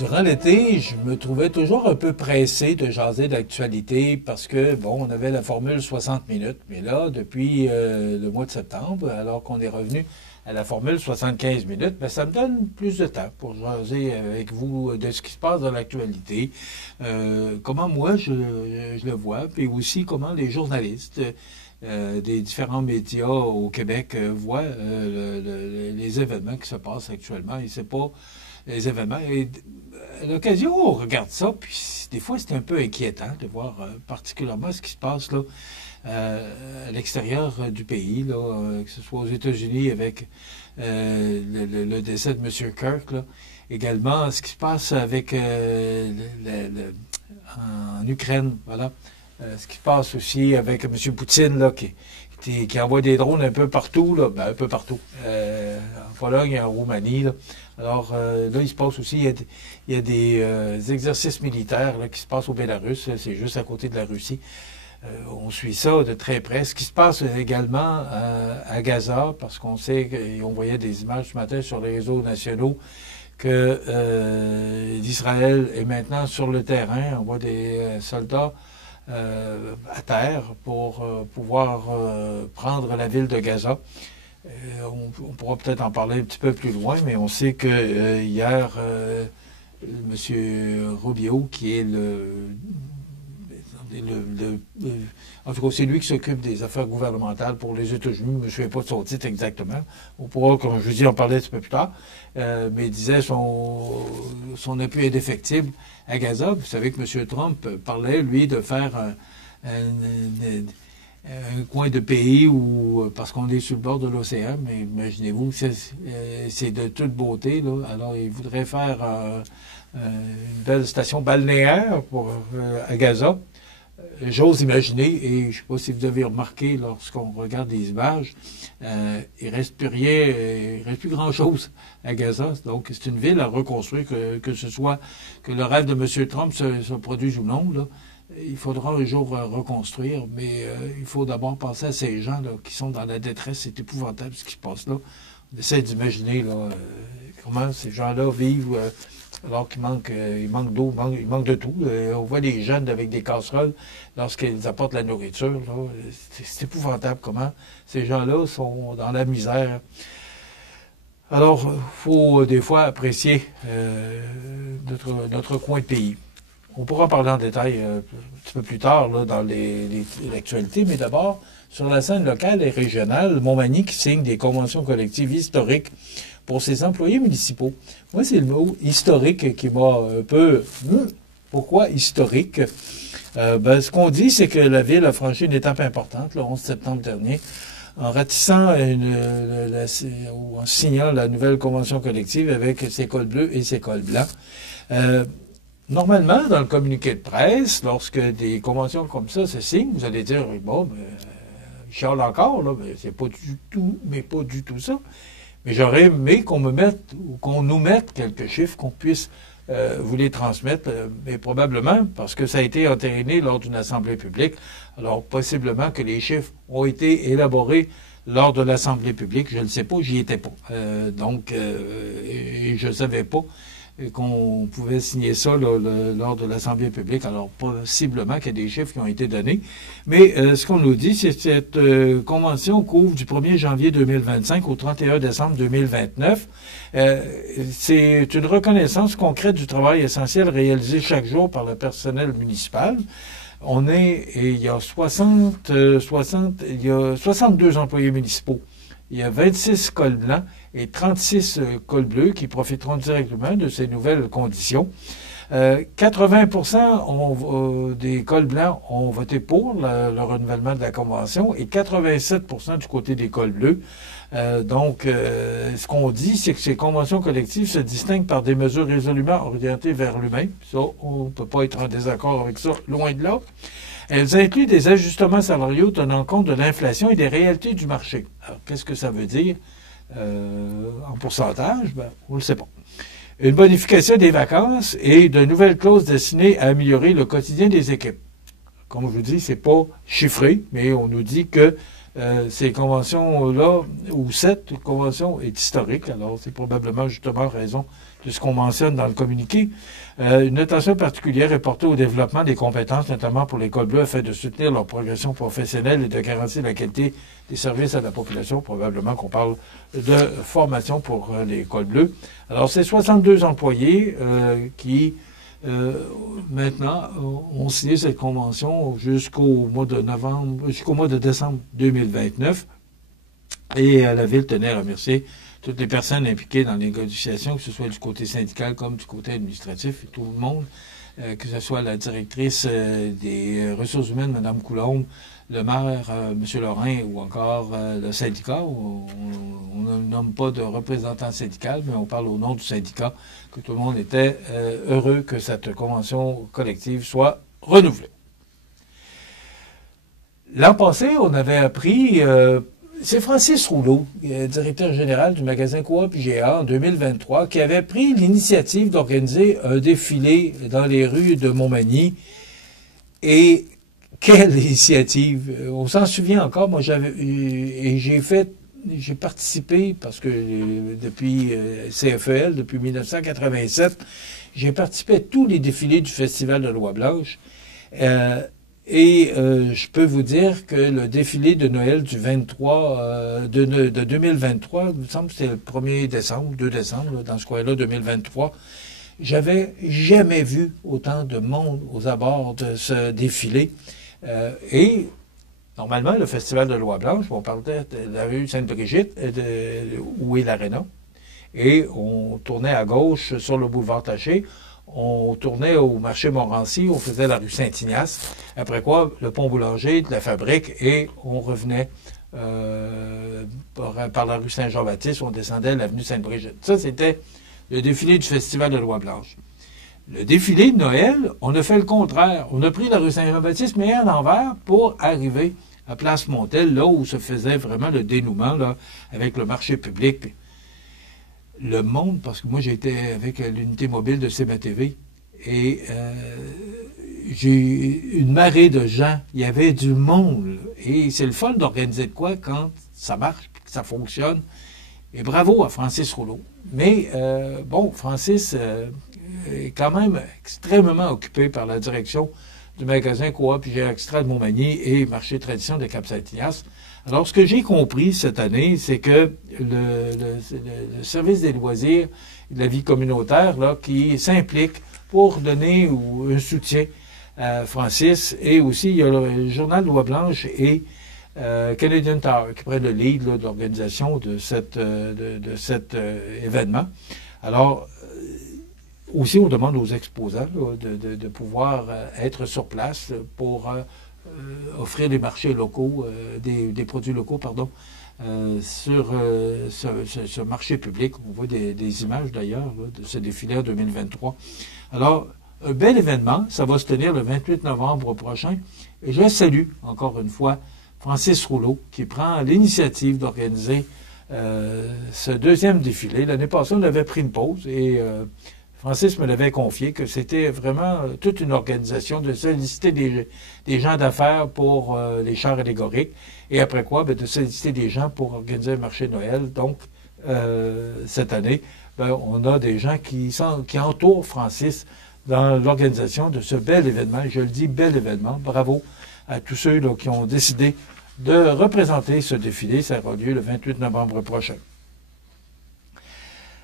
Durant l'été, je me trouvais toujours un peu pressé de jaser d'actualité parce que, bon, on avait la formule 60 minutes. Mais là, depuis le mois de septembre, alors qu'on est revenu à la formule 75 minutes, ben, ça me donne plus de temps pour jaser avec vous de ce qui se passe dans l'actualité, comment moi je le vois, puis aussi comment les journalistes des différents médias au Québec voient les événements qui se passent actuellement. Et c'est pas les événements. Et à l'occasion, on regarde ça, puis des fois, c'est un peu inquiétant de voir particulièrement ce qui se passe là, à l'extérieur du pays, là, que ce soit aux États-Unis avec le décès de M. Kirk, là. Également, ce qui se passe avec en Ukraine, voilà. Ce qui se passe aussi avec M. Poutine, là, qui envoie des drones un peu partout, là, ben, un peu partout, en Pologne et en Roumanie, là. Alors, là, il se passe aussi, il y a des exercices militaires là, qui se passent au Bélarus, c'est juste à côté de la Russie. On suit ça de très près. Ce qui se passe également à Gaza, parce qu'on sait, et on voyait des images ce matin sur les réseaux nationaux, que l'Israël est maintenant sur le terrain. On voit des soldats à terre pour pouvoir prendre la ville de Gaza. On pourra peut-être en parler un petit peu plus loin, mais on sait que hier, M. Rubio, qui est en tout cas, c'est lui qui s'occupe des affaires gouvernementales pour les États-Unis. Je ne me souviens pas de son titre exactement. On pourra, comme je vous dis, en parler un petit peu plus tard. Mais il disait son appui indéfectible à Gaza. Vous savez que M. Trump parlait, lui, de faire un coin de pays où, parce qu'on est sur le bord de l'océan, mais imaginez-vous, c'est de toute beauté, là. Alors, il voudrait faire une belle station balnéaire à Gaza. J'ose imaginer, et je ne sais pas si vous avez remarqué lorsqu'on regarde des images, il ne reste plus rien, il reste plus grand-chose à Gaza. Donc, c'est une ville à reconstruire, que ce soit que le rêve de M. Trump se produise ou non, là. Il faudra un jour reconstruire, mais il faut d'abord penser à ces gens là, qui sont dans la détresse. C'est épouvantable ce qui se passe là. On essaie d'imaginer là, comment ces gens-là vivent alors qu'il manque d'eau, il manque de tout. On voit les jeunes avec des casseroles lorsqu'ils apportent la nourriture. Là. C'est épouvantable comment ces gens-là sont dans la misère. Alors, il faut des fois apprécier notre coin de pays. On pourra en parler en détail un petit peu plus tard là, dans l'actualité, mais d'abord, sur la scène locale et régionale, Montmagny qui signe des conventions collectives historiques pour ses employés municipaux. Moi, c'est le mot historique qui m'a un peu... Pourquoi historique? Ce qu'on dit, c'est que la Ville a franchi une étape importante, le 11 septembre dernier, en ratissant ou en signant la nouvelle convention collective avec ses cols bleus et ses cols blancs. Normalement, dans le communiqué de presse, lorsque des conventions comme ça se signent, vous allez dire, bon, il chiale encore, là, mais c'est pas du tout ça. Mais j'aurais aimé qu'on nous mette quelques chiffres, qu'on puisse vous les transmettre, mais probablement, parce que ça a été entériné lors d'une assemblée publique, alors possiblement que les chiffres ont été élaborés lors de l'assemblée publique, je ne sais pas, j'y étais pas. Et je ne savais pas qu'on pouvait signer ça là, lors de l'Assemblée publique. Alors, possiblement qu'il y a des chiffres qui ont été donnés. Mais ce qu'on nous dit, c'est que cette convention couvre du 1er janvier 2025 au 31 décembre 2029. C'est une reconnaissance concrète du travail essentiel réalisé chaque jour par le personnel municipal. Il y a 62 employés municipaux. Il y a 26 cols blancs et 36 cols bleus qui profiteront directement de ces nouvelles conditions. 80% des cols blancs ont voté pour le renouvellement de la Convention et 87% du côté des cols bleus. Ce qu'on dit, c'est que ces conventions collectives se distinguent par des mesures résolument orientées vers l'humain. Ça, on ne peut pas être en désaccord avec ça, loin de là. Elles incluent des ajustements salariaux tenant compte de l'inflation et des réalités du marché. Alors, qu'est-ce que ça veut dire en pourcentage? On ne le sait pas. Une bonification des vacances et de nouvelles clauses destinées à améliorer le quotidien des équipes. Comme je vous dis, c'est pas chiffré, mais on nous dit que ces conventions-là, ou cette convention est historique. Alors, c'est probablement justement raison de ce qu'on mentionne dans le communiqué. Une attention particulière est portée au développement des compétences, notamment pour les cols bleus, afin de soutenir leur progression professionnelle et de garantir la qualité des services à la population. Probablement qu'on parle de formation pour les cols bleus. Alors, c'est 62 employés qui, maintenant, ont signé cette convention jusqu'au mois de décembre 2029. Et la Ville tenait à remercier toutes les personnes impliquées dans les négociations, que ce soit du côté syndical comme du côté administratif, et tout le monde, que ce soit la directrice des ressources humaines, Mme Coulombe, le maire, M. Lorrain, ou encore le syndicat. On ne nomme pas de représentant syndical, mais on parle au nom du syndicat, que tout le monde était heureux que cette convention collective soit renouvelée. L'an passé, on avait appris... c'est Francis Rouleau, directeur général du magasin Coop IGA en 2023, qui avait pris l'initiative d'organiser un défilé dans les rues de Montmagny. Et quelle initiative! On s'en souvient encore. Moi, j'ai participé, parce que depuis CFEL, depuis 1987, j'ai participé à tous les défilés du Festival de Loi-Blanche. Je peux vous dire que le défilé de Noël du 23, de 2023, il me semble que c'était le 1er décembre, 2 décembre, là, dans ce coin-là, 2023, j'avais jamais vu autant de monde aux abords de ce défilé. Et normalement, le Festival de Loi-Blanche, on parlait de la rue Sainte-Brigitte, où est l'Aréna, et on tournait à gauche sur le boulevard Taché. On tournait au marché Montrancy, on faisait la rue Saint-Ignace, après quoi, le pont Boulanger, de la Fabrique, et on revenait par la rue Saint-Jean-Baptiste, on descendait l'avenue Sainte-Brigitte. Ça, c'était le défilé du Festival de Loi-Blanche. Le défilé de Noël, on a fait le contraire. On a pris la rue Saint-Jean-Baptiste, mais à l'envers, pour arriver à Place Montel, là où se faisait vraiment le dénouement, là, avec le marché public. Le monde, parce que moi j'étais avec l'unité mobile de CBTV, et j'ai une marée de gens, il y avait du monde, et c'est le fun d'organiser de quoi quand ça marche, que ça fonctionne, et bravo à Francis Rouleau. Mais bon, Francis est quand même extrêmement occupé par la direction du magasin Coop IGA Extra de Montmagny et Marché Tradition de Cap-Saint-Ignace. Alors, ce que j'ai compris cette année, c'est que le service des loisirs et de la vie communautaire, là, qui s'implique pour donner un soutien à Francis, et aussi, il y a le journal Loi-Blanche et Canadian Tower qui prennent le lead là, de l'organisation de cet événement. Alors, aussi, on demande aux exposants là, de pouvoir être sur place pour offrir des marchés locaux, des produits locaux, pardon, sur ce marché public. On voit des images d'ailleurs de ce défilé en 2023. Alors, un bel événement, ça va se tenir le 28 novembre prochain. Et je salue encore une fois Francis Rouleau qui prend l'initiative d'organiser ce deuxième défilé. L'année passée, on avait pris une pause et Francis me l'avait confié que c'était vraiment toute une organisation de solliciter des gens d'affaires pour les chars allégoriques et après quoi, de solliciter des gens pour organiser le marché de Noël. Donc, cette année, on a des gens qui entourent Francis dans l'organisation de ce bel événement. Je le dis, bel événement. Bravo à tous ceux là, qui ont décidé de représenter ce défilé. Ça aura lieu le 28 novembre prochain.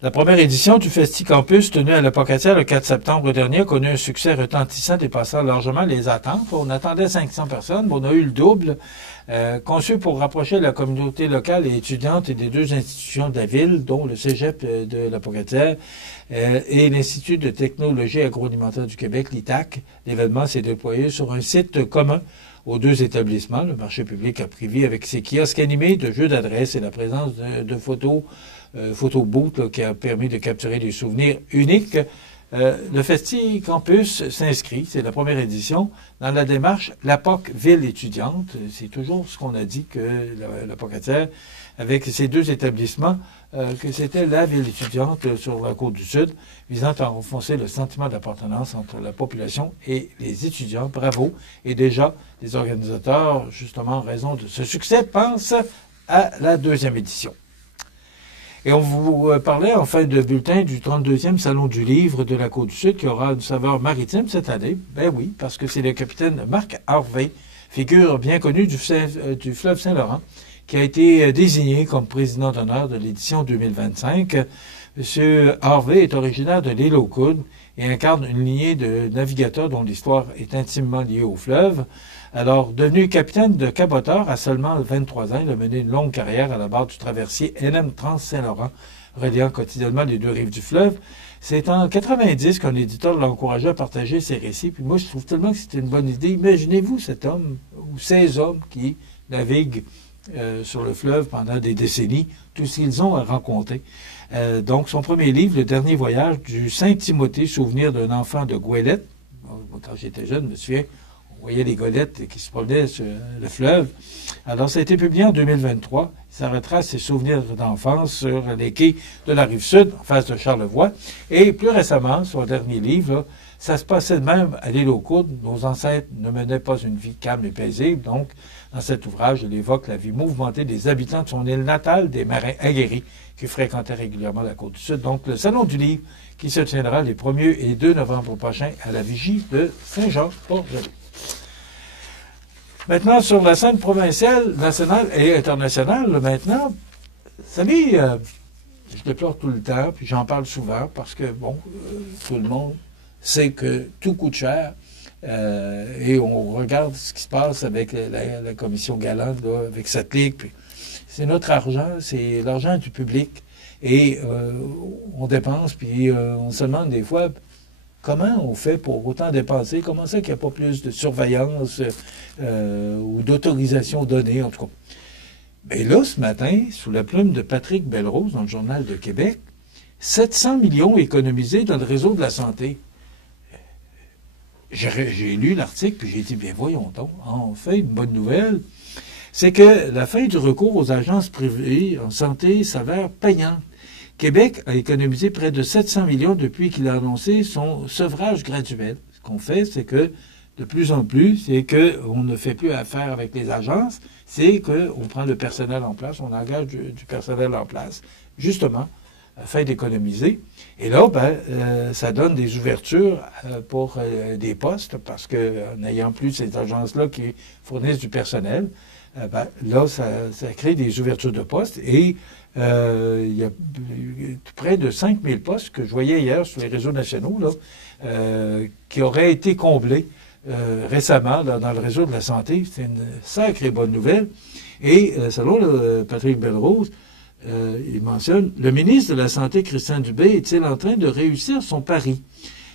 La première édition du FestiCampus tenue à la Pocatière le 4 septembre dernier a connu un succès retentissant dépassant largement les attentes. On attendait 500 personnes, mais on a eu le double. Conçu pour rapprocher la communauté locale et étudiante et des deux institutions de la ville, dont le Cégep de la Pocatière et l'Institut de technologie agroalimentaire du Québec, l'ITAC. L'événement s'est déployé sur un site commun aux deux établissements, le marché public à privé, avec ses kiosques animés de jeux d'adresse et la présence de photos, photobooth qui a permis de capturer des souvenirs uniques. Le FestiCampus s'inscrit, c'est la première édition, dans la démarche La POC Ville étudiante. C'est toujours ce qu'on a dit que la Pocatière avec ces deux établissements, que c'était la ville étudiante sur la côte du Sud, visant à renforcer le sentiment d'appartenance entre la population et les étudiants. Bravo. Et déjà, les organisateurs, justement en raison de ce succès, pensent à la deuxième édition. Et on vous parlait en fin de bulletin du 32e Salon du Livre de la Côte-du-Sud qui aura une saveur maritime cette année. Ben oui, parce que c'est le capitaine Marc Harvey, figure bien connue du fleuve Saint-Laurent, qui a été désigné comme président d'honneur de l'édition 2025. M. Harvey est originaire de l'île aux Coudes et incarne une lignée de navigateurs dont l'histoire est intimement liée au fleuve. Alors, devenu capitaine de caboteur à seulement 23 ans, il a mené une longue carrière à la barre du traversier LM Trans Saint-Laurent, reliant quotidiennement les deux rives du fleuve. C'est en 90 qu'un éditeur l'a encouragé à partager ses récits. Puis moi, je trouve tellement que c'était une bonne idée. Imaginez-vous cet homme ou ces hommes qui naviguent sur le fleuve pendant des décennies, tout ce qu'ils ont à raconter. Donc, son premier livre, Le Dernier Voyage du Saint-Timothée, souvenir d'un enfant de goélette. Quand j'étais jeune, je me souviens, on voyait les goélettes qui se promenaient sur le fleuve. Alors, ça a été publié en 2023. Ça retrace ses souvenirs d'enfance sur les quais de la Rive-Sud, en face de Charlevoix. Et plus récemment, son dernier livre, là, ça se passait de même à l'île aux Coudes. Nos ancêtres ne menaient pas une vie calme et paisible. Donc, dans cet ouvrage, il évoque la vie mouvementée des habitants de son île natale, des marins aguerris qui fréquentaient régulièrement la Côte-du-Sud. Donc, le Salon du Livre qui se tiendra les 1er et 2 novembre prochains à la vigie de Saint-Jean-Port-Joli. Maintenant, sur la scène provinciale, nationale et internationale, maintenant, vous savez, je déplore tout le temps, puis j'en parle souvent, parce que, bon, tout le monde sait que tout coûte cher, et on regarde ce qui se passe avec la commission Galland, là, avec cette ligue, puis c'est notre argent, c'est l'argent du public, et on dépense, puis on se demande des fois, comment on fait pour autant dépenser? Comment ça qu'il n'y a pas plus de surveillance ou d'autorisation donnée, en tout cas? Mais là, ce matin, sous la plume de Patrick Belrose, dans le Journal de Québec, 700 millions économisés dans le réseau de la santé. J'ai lu l'article, puis j'ai dit, bien voyons donc, enfin, une bonne nouvelle, c'est que la fin du recours aux agences privées en santé s'avère payante. Québec a économisé près de 700 millions depuis qu'il a annoncé son sevrage graduel. Ce qu'on fait, c'est que, de plus en plus, c'est qu'on ne fait plus affaire avec les agences, c'est qu'on prend le personnel en place, on engage du personnel en place, justement, afin d'économiser. Et là, ça donne des ouvertures pour des postes, parce que n'ayant plus ces agences-là qui fournissent du personnel, là, ça crée des ouvertures de postes. Et il y a près de 5000 postes que je voyais hier sur les réseaux nationaux, là, qui auraient été comblés récemment là, dans le réseau de la santé. C'est une sacrée bonne nouvelle. Et selon Patrick Belrose, il mentionne, le ministre de la Santé, Christian Dubé, est-il en train de réussir son pari?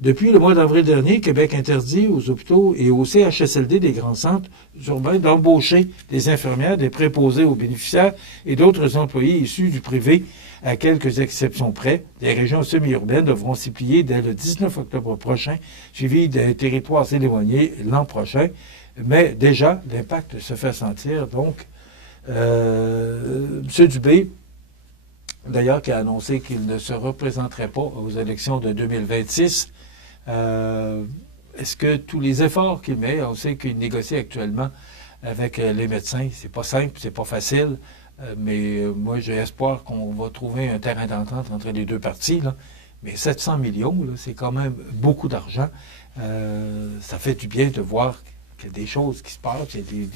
Depuis le mois d'avril dernier, Québec interdit aux hôpitaux et aux CHSLD des grands centres urbains d'embaucher des infirmières, des préposés aux bénéficiaires et d'autres employés issus du privé, à quelques exceptions près. Les régions semi-urbaines devront s'y plier dès le 19 octobre prochain, suivi des territoires éloignés l'an prochain. Mais déjà, l'impact se fait sentir. Donc, M. Dubé, d'ailleurs, qui a annoncé qu'il ne se représenterait pas aux élections de 2026, est-ce que tous les efforts qu'il met, on sait qu'il négocie actuellement avec les médecins, c'est pas simple, c'est pas facile, mais moi j'ai espoir qu'on va trouver un terrain d'entente entre les deux parties, là. Mais 700 millions, là, c'est quand même beaucoup d'argent. Ça fait du bien de voir qu'il y a des choses qui se passent, il y a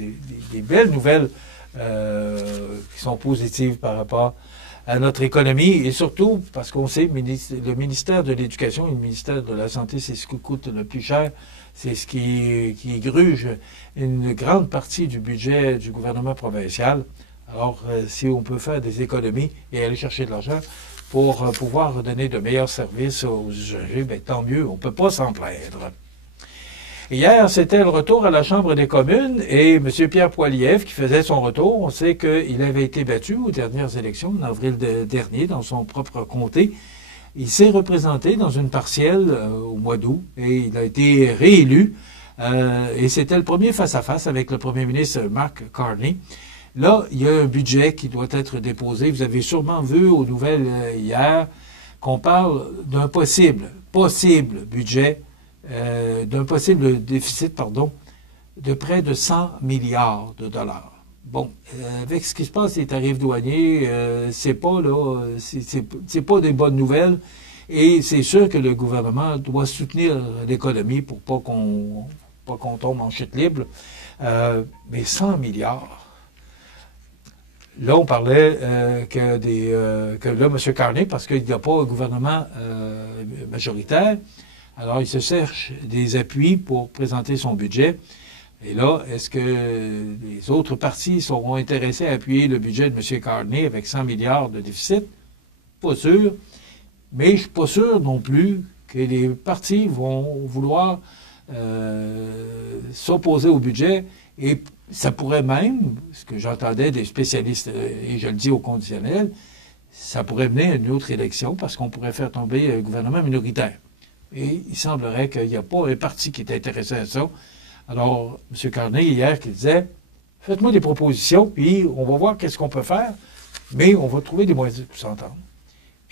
des belles nouvelles qui sont positives par rapport à notre économie, et surtout parce qu'on sait, le ministère de l'Éducation et le ministère de la Santé, c'est ce qui coûte le plus cher, c'est ce qui gruge une grande partie du budget du gouvernement provincial. Alors, si on peut faire des économies et aller chercher de l'argent pour pouvoir donner de meilleurs services aux usagers, bien, tant mieux, on ne peut pas s'en plaindre. Hier, c'était le retour à la Chambre des communes et M. Pierre Poilievre qui faisait son retour. On sait qu'il avait été battu aux dernières élections en avril dernier dans son propre comté. Il s'est représenté dans une partielle au mois d'août et il a été réélu. Et c'était le premier face-à-face avec le premier ministre Mark Carney. Là, il y a un budget qui doit être déposé. Vous avez sûrement vu aux nouvelles hier qu'on parle d'un possible budget, d'un possible déficit, pardon, de près de 100 milliards de dollars. Bon, avec ce qui se passe, les tarifs douaniers, c'est pas pas des bonnes nouvelles. Et c'est sûr que le gouvernement doit soutenir l'économie pour pas qu'on tombe en chute libre. Mais 100 milliards. Là, on parlait que là, M. Carney, parce qu'il n'y a pas un gouvernement majoritaire, alors il se cherche des appuis pour présenter son budget. Et là, est-ce que les autres partis seront intéressés à appuyer le budget de M. Carney avec 100 milliards de déficit? Pas sûr. Mais je ne suis pas sûr non plus que les partis vont vouloir s'opposer au budget. Et ça pourrait même, ce que j'entendais des spécialistes, et je le dis au conditionnel, ça pourrait mener à une autre élection parce qu'on pourrait faire tomber un gouvernement minoritaire. Et il semblerait qu'il n'y a pas un parti qui est intéressé à ça. Alors, M. Carney, hier, qui disait, faites-moi des propositions, puis on va voir qu'est-ce qu'on peut faire, mais on va trouver des moyens pour s'entendre.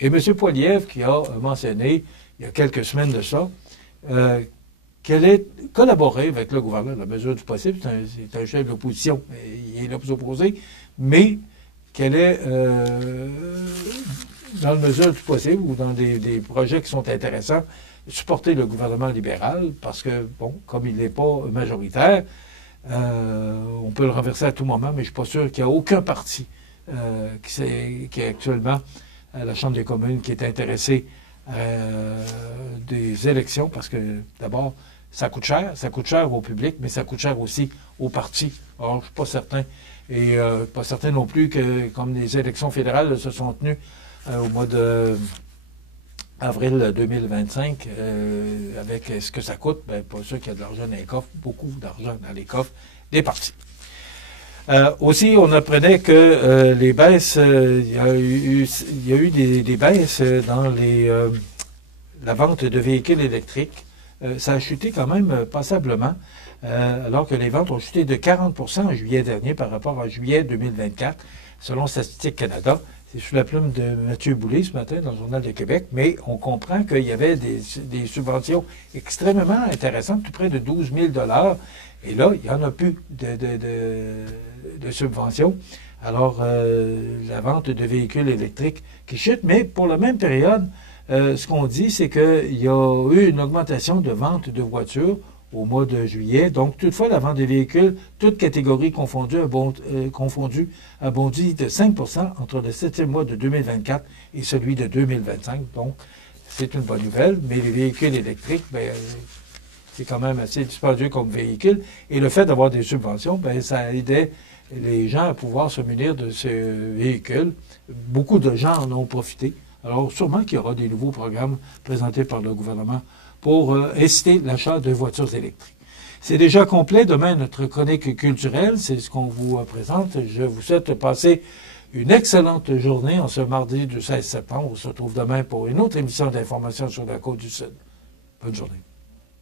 Et M. Poilievre, qui a mentionné, il y a quelques semaines de ça, qu'elle ait collaboré avec le gouvernement dans la mesure du possible. C'est un chef de l'opposition, il est là pour s'opposer, mais qu'elle ait, dans la mesure du possible ou dans des projets qui sont intéressants, supporter le gouvernement libéral, parce que, bon, comme il n'est pas majoritaire, on peut le renverser à tout moment, mais je ne suis pas sûr qu'il y a aucun parti qui est actuellement à la Chambre des communes qui est intéressé des élections, parce que, d'abord, ça coûte cher au public, mais ça coûte cher aussi aux partis. Or, je ne suis pas certain, et pas certain non plus que, comme les élections fédérales se sont tenues au mois de avril 2025, avec ce que ça coûte, bien, pas sûr qu'il y a de l'argent dans les coffres, beaucoup d'argent dans les coffres des partis. Aussi, on apprenait que les baisses, il y a eu des baisses dans la vente de véhicules électriques. Ça a chuté quand même passablement, alors que les ventes ont chuté de 40% en juillet dernier par rapport à juillet 2024, selon Statistique Canada. C'est sous la plume de Mathieu Boulay ce matin dans le Journal de Québec, mais on comprend qu'il y avait des subventions extrêmement intéressantes, tout près de 12 000 $. Et là, il n'y en a plus de subventions. Alors, la vente de véhicules électriques qui chute, mais pour la même période, ce qu'on dit, c'est qu'il y a eu une augmentation de vente de voitures au mois de juillet. Donc, toutefois, la vente des véhicules, toutes catégories confondues, a bondi de 5 % entre le 7e mois de 2024 et celui de 2025. Donc, c'est une bonne nouvelle, mais les véhicules électriques, bien, c'est quand même assez dispendieux comme véhicule. Et le fait d'avoir des subventions, bien, ça aidait les gens à pouvoir se munir de ces véhicules. Beaucoup de gens en ont profité. Alors, sûrement qu'il y aura des nouveaux programmes présentés par le gouvernement pour inciter l'achat de voitures électriques. C'est déjà complet. Demain, notre chronique culturelle, c'est ce qu'on vous présente. Je vous souhaite de passer une excellente journée en ce mardi du 16 septembre. On se retrouve demain pour une autre émission d'information sur la Côte-du-Sud. Bonne journée.